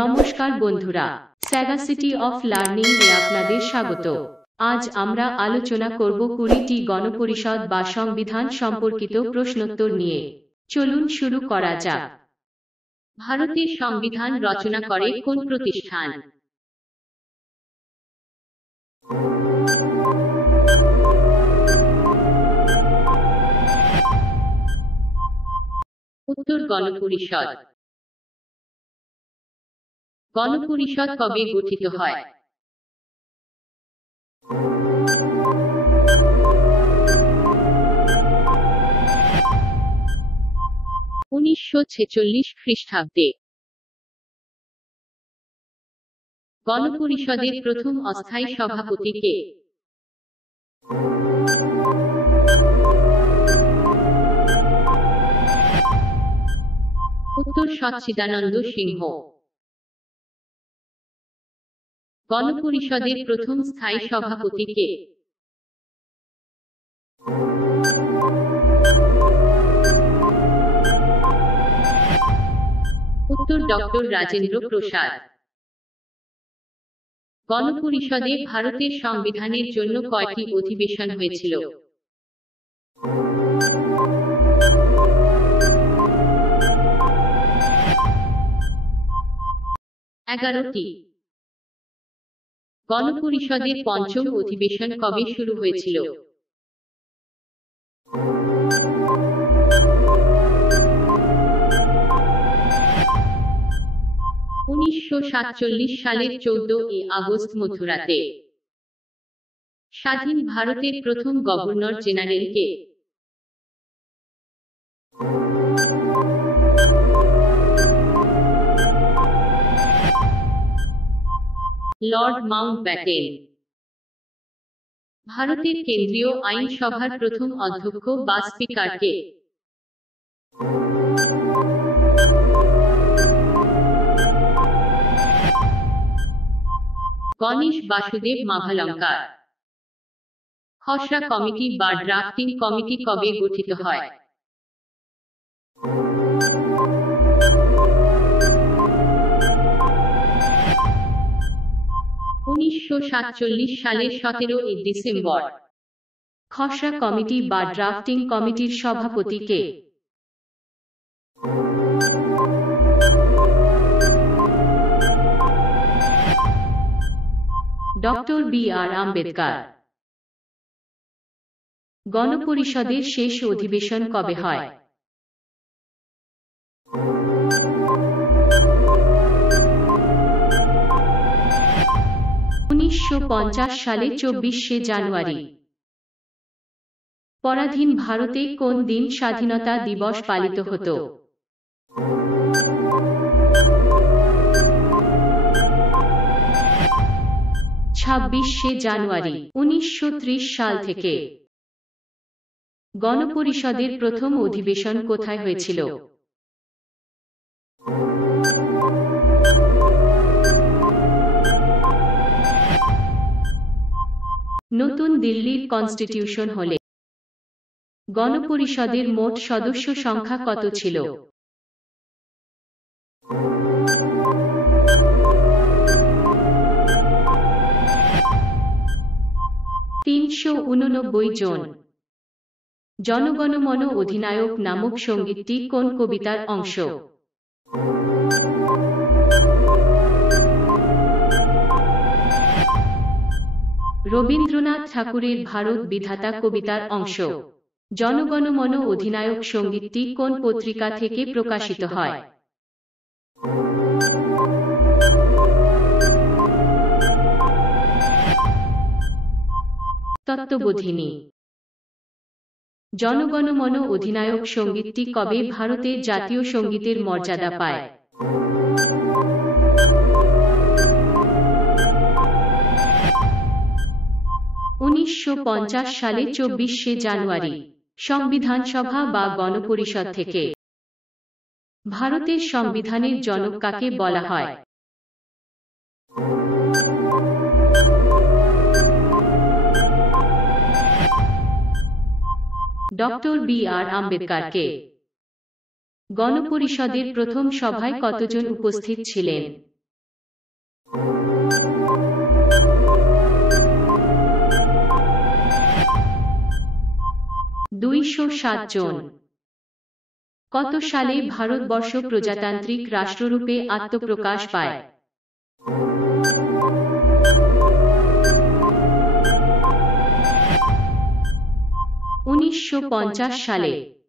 নমস্কার বন্ধুরা, sagacity of learning এ আপনাদের স্বাগত। আজ আমরা আলোচনা করব 20টি গণপরিষদ বা সংবিধান সম্পর্কিত প্রশ্নোত্তর নিয়ে। চলুন শুরু করা যাক। ভারতের সংবিধান রচনা করে কোন প্রতিষ্ঠান? উত্তর গণপরিষদ। গণপরিষদ কবে গঠিত হয়? 1946 খ্রিস্টাব্দে। গণপরিষদের প্রথম অস্থায়ী সভাপতি কে? উত্তর সচ্চিদানন্দ সিংহ। গণপরিষদের প্রথম স্থায়ী সভাপতি কে? উত্তর ডক্টর রাজেন্দ্র প্রসাদ। গণপরিষদে ভারতের সংবিধানের জন্য কয়টি অধিবেশন হয়েছিল? 11টি। গণপরিষদের পঞ্চম অধিবেশন কবে শুরু হয়েছিল? 1947 সালের 14 আগস্ট মথুরাতে। স্বাধীন ভারতের প্রথম গভর্নর জেনারেল কে? Lord Mountbatten. ভারতের কেন্দ্রীয় আইনসভার প্রথম অধ্যক্ষ বা স্পিকার কে? গণেশ বাসুদেব মাভালঙ্কার। খসড়া কমিটি বা ড্রাফটিং কমিটি কবে গঠিত হয়? 1947 সালের 17 ডিসেম্বর। খসড়া কমিটি বা ড্রাফটিং কমিটির সভাপতি কে? Doctor B.R.. আম্বেদকর। গণপরিষদের শেষ অধিবেশন কবে হয়? 1950 সালে 24শে জানুয়ারি। পরাধীন ভারতে কোন দিন স্বাধীনতা দিবস পালিত হতো? 26শে জানুয়ারি 1930 সাল থেকে। গণপরিষদের প্রথম অধিবেশন কোথায় হয়েছিল? 'নতুন দিল্লির কনস্টিটিউশন হলে। গণপরিষদের মোট সদস্য সংখ্যা কত ছিল? 389 জন। জনগণমন অধিনায়ক নামক সঙ্গীতটি কোন কবিতার অংশ? রবীন্দ্রনাথ ঠাকুরের ভারত বিধাতা কবিতার অংশ। জনগণমন অধিনায়ক সঙ্গীতটি কোন পত্রিকা থেকে প্রকাশিত হয়? তত্ত্ববোধিনী। জনগণমন অধিনায়ক সঙ্গীতটি কবে ভারতের জাতীয় সঙ্গীতের মর্যাদা পায়? 1950 সালে 24শে জানুয়ারি। সংবিধান সভা বা গণপরিষদ থেকে। ভারতের সংবিধানের জনক কাকে বলা হয়? Doctor B R. আম্বেদকরকে। গণপরিষদের প্রথম সভায় কতজন উপস্থিত ছিলেন? 907 জন। কত সালে ভারতবর্ষ প্রজাতান্ত্রিক রাষ্ট্ররূপে আত্মপ্রকাশ পায়? 1950 সালে।